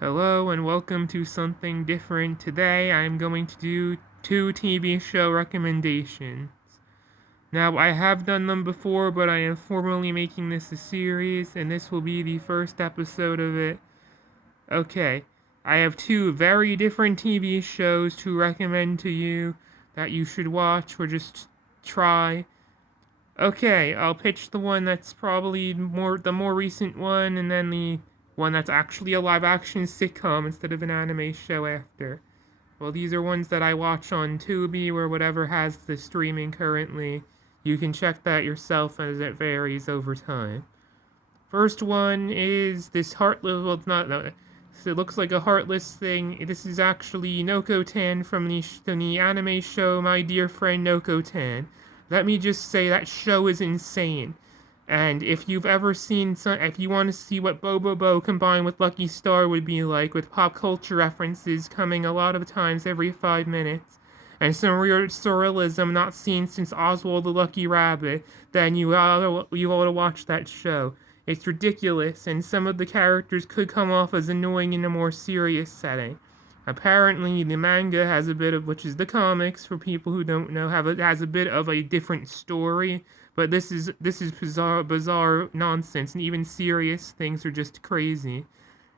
Hello and welcome to something different. Today I'm going to do 2 TV show recommendations. Now, I have done them before, but I am formally making this a series, and this will be the first episode of it. Okay, I have 2 very different TV shows to recommend to you that you should watch or just try. Okay, I'll pitch the one that's probably the more recent one, and then the one that's actually a live action sitcom instead of an anime show after. Well, these are ones that I watch on Tubi or whatever has the streaming currently. You can check that yourself as it varies over time. First one is this heartless. Well, it's not. No, it looks like a heartless thing. This is actually Noko-tan from the anime show My Dear Friend Noko-tan. Let me just say that show is insane. And if you've ever seen if you want to see what Bobobo combined with Lucky Star would be like, with pop culture references coming a lot of times every 5 minutes, and some weird surrealism not seen since Oswald the Lucky Rabbit, then you ought to watch that show. It's ridiculous, and some of the characters could come off as annoying in a more serious setting. Apparently, the manga has a bit of, which is the comics for people who don't know, has a bit of a different story. But this is bizarre nonsense, and even serious things are just crazy.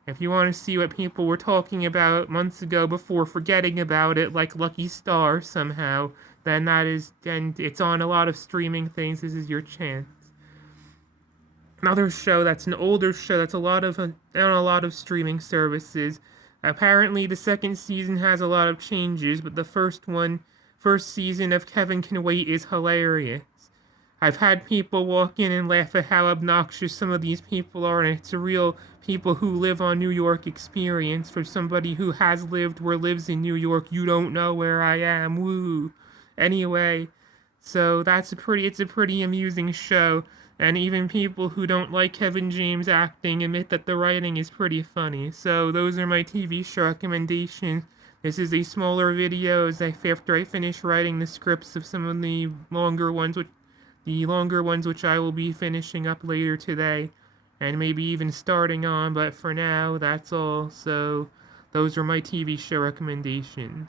If you want to see what people were talking about months ago before forgetting about it, like Lucky Star somehow, then it's on a lot of streaming things. This is your chance. Another show that's an older show that's on a lot of streaming services. Apparently, the second season has a lot of changes, but the first season of Kevin Can Wait is hilarious. I've had people walk in and laugh at how obnoxious some of these people are, and it's a real people who live on New York experience. For somebody who has lived or lives in New York, you don't know where I am. Woo. Anyway, so it's a pretty amusing show, and even people who don't like Kevin James acting admit that the writing is pretty funny. So those are my TV show recommendations. This is a smaller video after I finish writing the scripts of some of the longer ones which I will be finishing up later today, and maybe even starting on, but for now, that's all. So, those are my TV show recommendations.